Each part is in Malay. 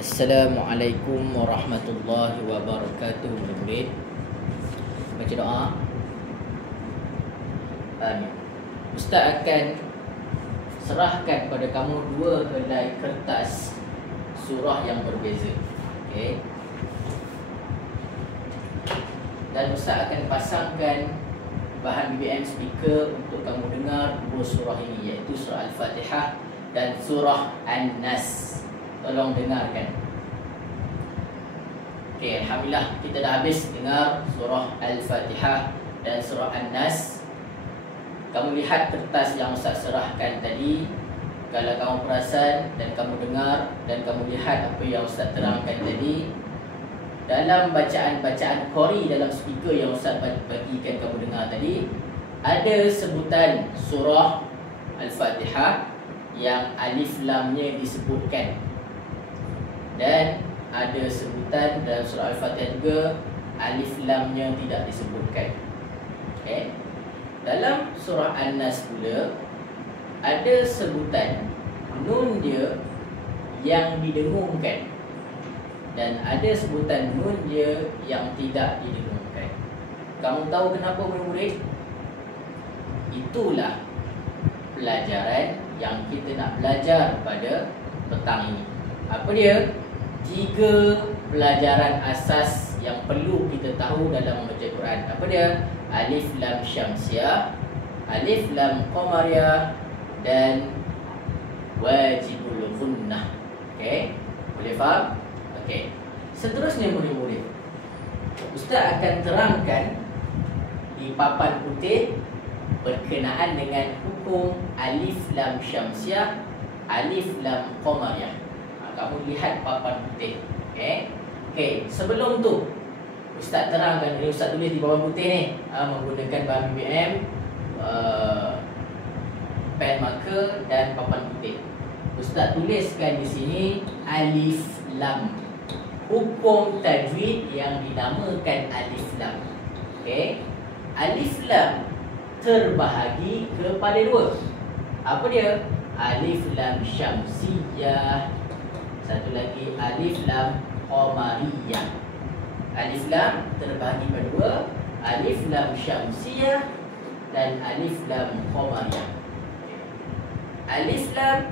Assalamualaikum warahmatullahi wabarakatuh. Murid-murid, baca doa. Ustaz akan serahkan kepada kamu dua helai kertas surah yang berbeza. Okey. Dan Ustaz akan pasangkan bahan BBM speaker untuk kamu dengar dua surah ini, iaitu surah Al-Fatihah dan surah An-Nas. Tolong dengarkan. Okey, alhamdulillah kita dah habis dengar surah Al-Fatihah dan surah An-Nas. Kamu lihat kertas yang Ustaz serahkan tadi. Kalau kamu perasan dan kamu dengar dan kamu lihat apa yang Ustaz terangkan tadi, dalam bacaan-bacaan qori dalam speaker yang Ustaz bagikan kamu dengar tadi, ada sebutan surah Al-Fatihah yang alif lamnya disebutkan, dan ada sebutan dalam surah Al-Fatihah juga alif lamnya tidak disebutkan. Okay. Dalam surah An-Nas pula ada sebutan nun dia yang didengungkan, dan ada sebutan nun dia yang tidak didengungkan. Kamu tahu kenapa, murid-murid? Itulah pelajaran yang kita nak belajar pada petang ini. Apa dia? 3 pelajaran asas yang perlu kita tahu dalam membaca Quran. Apa dia? Alif lam syamsiah, alif lam qamariyah, dan wajibul gunnah. Okey? Boleh faham? Okey. Seterusnya, murid-murid, Ustaz akan terangkan di papan putih berkenaan dengan hukum alif lam syamsiah, alif lam qamariyah. Kamu lihat papan putih. Okey, sebelum tu Ustaz terangkan, ini Ustaz tulis di papan putih ni, menggunakan bahan BBM, pen marker dan papan putih. Ustaz tuliskan di sini alif lam. Hukum tajwid yang dinamakan alif lam. Okey. Alif lam terbahagi kepada 2. Apa dia? Alif lam syamsiyah, satu lagi alif lam qamariyah. Alif lam terbahagi pada 2, alif lam syamsiyah dan alif lam qamariyah. Alif lam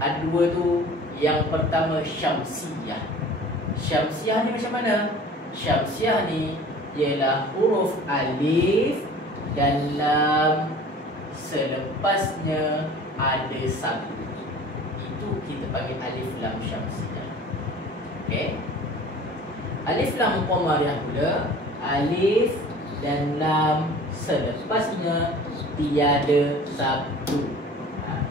ada 2 tu. Yang pertama syamsiyah. Syamsiyah ni macam mana? Syamsiyah ni ialah huruf alif dan lam selepasnya ada satu. Itu kita panggil alif lam syamsiyah. Okey. Alif lam qamariyah pula, alif dan lam selepasnya tiada satu.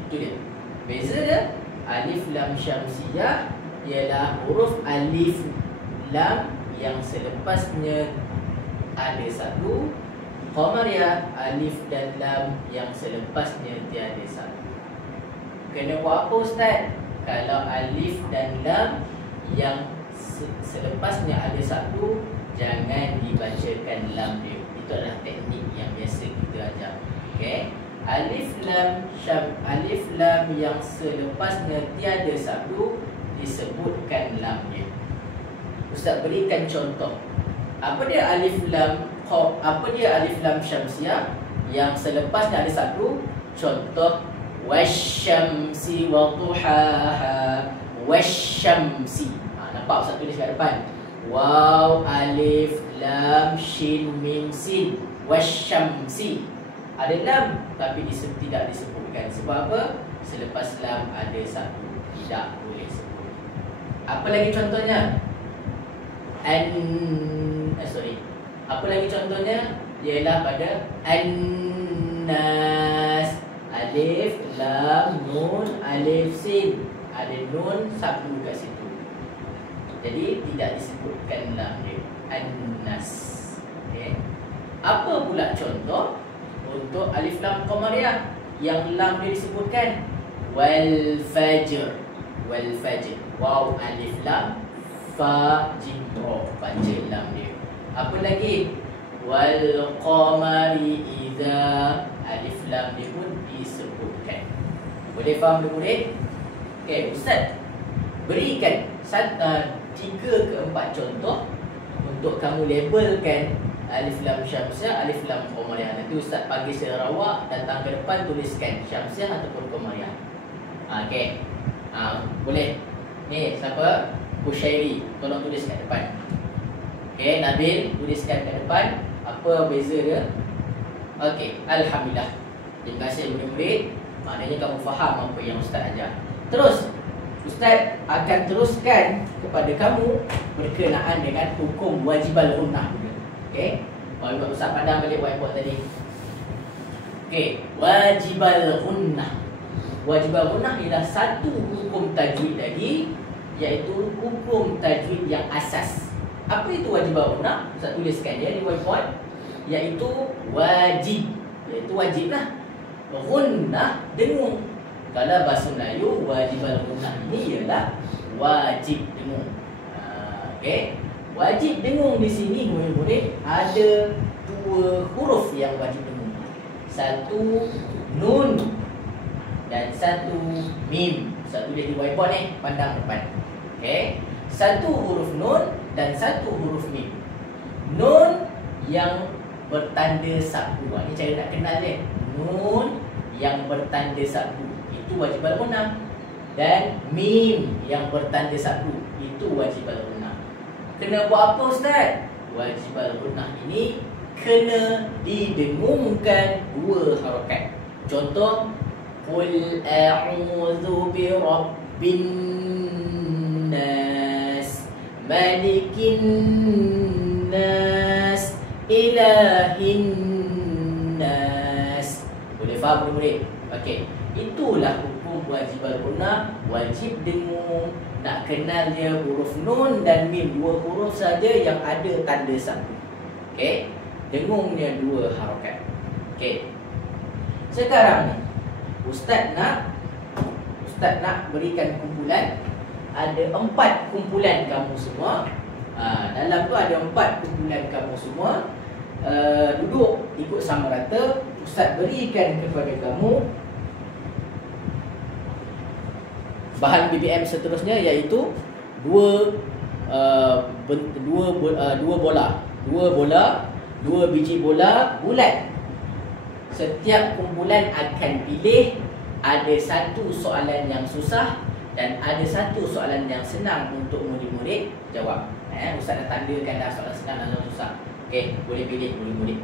Itu dia. Beza dia. Alif lam syamsiyah ialah huruf alif lam yang selepasnya ada satu. Qamariyah, alif dan lam yang selepasnya tiada satu. Kena buat apa, Ustaz? Kalau alif dan lam yang selepasnya ada satu, jangan dibacakan lam dia. Itu adalah teknik yang biasa kita ajar. Okey. Alif lam yang selepasnya tiada satu disebutkan lam dia. Ustaz berikan contoh. Apa dia alif lam? Apa dia alif lam syamsiah yang selepasnya ada satu? Contoh, wasyamsi wa duhaha. Wasyamsi. Nampak Ustaz tulis kat depan? Waw, alif, lam, shin, mim, sin. Wasyamsi. Ada lam tapi tidak disebutkan. Sebab apa? Selepas lam ada satu. Tidak boleh sebut. Apa lagi contohnya? Apa lagi contohnya? Ialah pada An-Nas. Alif, lam, nun, alif, sin. Ada nun satu kat situ. Jadi tidak disebutkan lam dia. An-Nas. Okay. Apa pula contoh untuk alif lam qamariyah yang lam dia disebutkan? Wal fajr. Wal fajr. Waw, alif lam, fa, jim, ro. Baca lam dia. Apa lagi? Wal qamari idza. Alif lam dia pun disebutkan. Boleh faham, murid? Okey, Ustaz berikan 3 ke 4 contoh untuk kamu labelkan alif lam syamsiah, alif lam qamariyah. Nanti Ustaz panggil Sarawak, datang ke depan tuliskan syamsiah ataupun qamariyah. Okey. Boleh. Ni siapa? Kusyairi, tolong tulis kat depan. Okey, Nabil tuliskan kat depan apa beza dia. Okey, alhamdulillah. Terima kasih murid-murid. Maknanya kamu faham apa yang Ustaz ajar. Terus Ustaz akan teruskan kepada kamu berkenaan dengan hukum wajibal gunnah. Okey. Kalau Ustaz pandang balik whiteboard tadi. Okey, wajibal gunnah. Wajibal gunnah ialah satu hukum tajwid lagi, iaitu hukum tajwid yang asas. Apa itu wajibal gunnah? Ustaz tuliskan dia di whiteboard, iaitu wajib. Iaitu wajiblah. Gunnah dengung. Kalau bahasa Melayu, wajibal gunnah ini ialah wajib dengung. Okey. Wajib dengung di sini murid-murid ada 2 huruf yang wajib dengung. Satu nun dan satu mim. Satu dia di whiteboard ni, pandang depan. Okey. Satu huruf nun dan satu huruf mim. Nun yang bertanda sapu. Ini cara nak kenal dia. Nun yang bertanda sapu itu wajibal gunnah, dan mim yang bertanda sapu itu wajibal gunnah. Kena buat apa Ustaz? Wajibal gunnah ini kena didengungkan 2 harakat. Contoh, qul a'udzu birabbin nas, malikin nas, ilahin nas. Boleh faham murid-murid? Okey. Itulah hukum wajibal gunnah, wajib dengung. Nak kenal dia huruf nun dan mim, 2 huruf saja yang ada tanda sapu. Okey. Dengungnya 2 harakat. Okey. Sekarang ni Ustaz nak berikan kumpulan. Ada 4 kumpulan kamu semua. Dalam tu ada 4 kumpulan kamu semua. Duduk ikut sama rata. Ustaz berikan kepada kamu bahan BBM seterusnya, iaitu 2 biji bola bulat. Setiap kumpulan akan pilih ada 1 soalan yang susah dan ada 1 soalan yang senang untuk murid-murid jawab. Ustaz dah tandakan dah soalan senang dan soalan susah. Okey, boleh pilih murid-murid.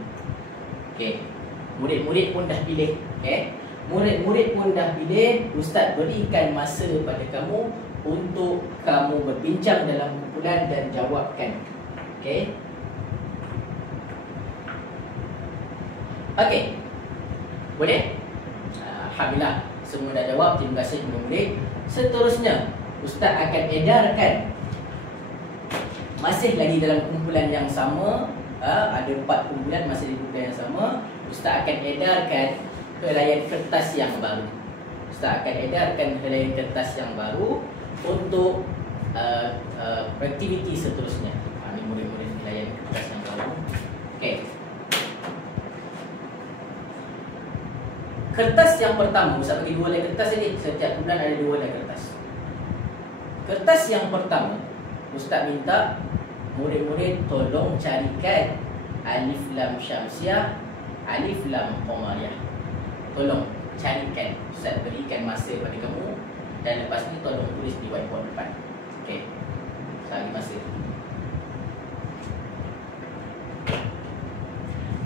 Okey. Murid-murid pun dah pilih. Okey. Murid-murid pun dah pilih. Ustaz berikan masa pada kamu untuk kamu berbincang dalam kumpulan dan jawabkan. Okey. Okey. Boleh? Alhamdulillah, semua dah jawab. Terima kasih murid-murid. Seterusnya, Ustaz akan edarkan masih lagi dalam kumpulan yang sama. Ada 4 kumpulan masih di kumpulan yang sama. Ustaz akan edarkan helaian kertas yang baru. Ustaz akan edarkan helaian kertas yang baru untuk aktiviti seterusnya. Ini murid-murid helaian kertas yang baru. Okey. Kertas yang pertama, Ustaz bagi 2 helai kertas ini. Setiap bulan ada 2 helai kertas. Kertas yang pertama, Ustaz minta murid-murid tolong carikan alif lam syamsiah, alif lam qamariyah. Tolong carikan. Ustaz berikan masa pada kamu, dan lepas ni tolong tulis di whiteboard depan. Okey. Saya bagi masa.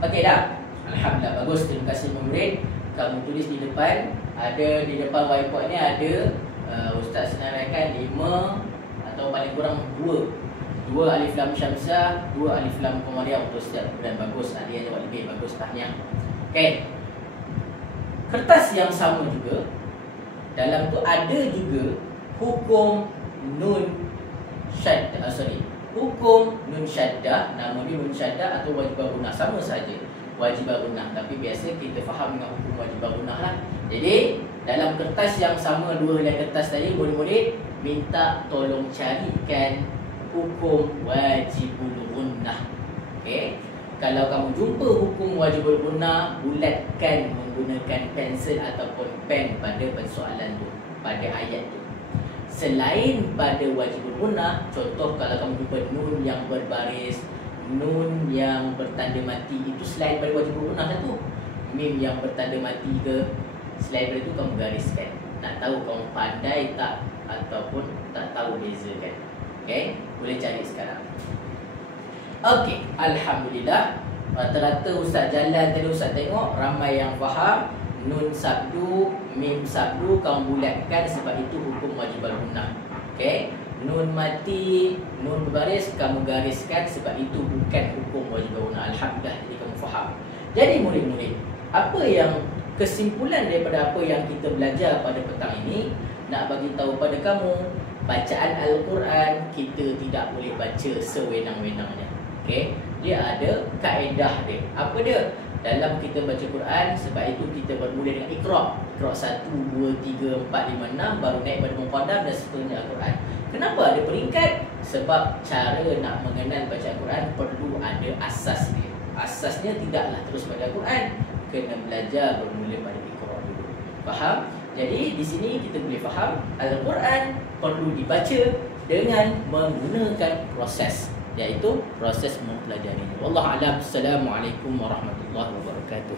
Okey dah. Alhamdulillah, bagus. Terima kasih murid. Kamu tulis di depan. Ada di depan whiteboard ni ada Ustaz senaraikan 5 atau paling kurang 2 alif lam syamsiah, 2 alif lam qamariyah untuk setiap bulan. Bagus. Ada yang jawab lebih bagus, tahniah. Okey. Kertas yang sama juga, dalam tu ada juga hukum nun syaddah. Hukum nun syaddah, nama dia nun syaddah atau wajibal gunnah, sama saja. Wajibal gunnah, tapi biasa kita faham dengan hukum wajibal gunnah lah. Jadi dalam kertas yang sama, 2 helai kertas tadi, murid-murid minta tolong carikan hukum wajibul gunnah. Okey. Kalau kamu jumpa hukum wajibul gunnah, bulatkan menggunakan pensel ataupun pen pada persoalan tu, pada ayat tu. selain pada wajibul gunnah, contoh kalau kamu jumpa nun yang berbaris, nun yang bertanda mati, itu selain pada wajibul gunnah satu. Mim yang bertanda mati ke, selain daripada itu kamu gariskan. Nak tahu kamu pandai tak ataupun tak tahu bezakan. Okay, boleh cari sekarang. Okay, Alhamdulillah. Rata-rata Ustaz jalan tadi, Ustaz tengok ramai yang faham. Nun sabdu, mim sabdu kamu bulatkan sebab itu hukum wajibul gunnah. Okay, nun mati, nun berbaris kamu gariskan sebab itu bukan hukum wajibul gunnah. Alhamdulillah, jadi kamu faham. Jadi murid-murid, apa yang kesimpulan daripada apa yang kita belajar pada petang ini, nak bagi tahu pada kamu, bacaan Al-Quran kita tidak boleh baca sewenang-wenangnya. Okay, dia ada kaedah dia. Apa dia? Dalam kita baca Quran, sebab itu kita bermula dengan Iqra. Iqra 1, 2, 3, 4, 5, 6 baru naik pada Muqaddam dan seterusnya Al-Quran. Kenapa ada peringkat? Sebab cara nak mengenal bacaan Quran perlu ada asas dia. Asasnya tidaklah terus pada Quran, kena belajar bermula pada Iqra dulu. Faham? Jadi di sini kita boleh faham Al-Quran perlu dibaca dengan menggunakan proses, iaitu proses mempelajarinya. Wallahu a'lam. Assalamualaikum warahmatullahi wabarakatuh.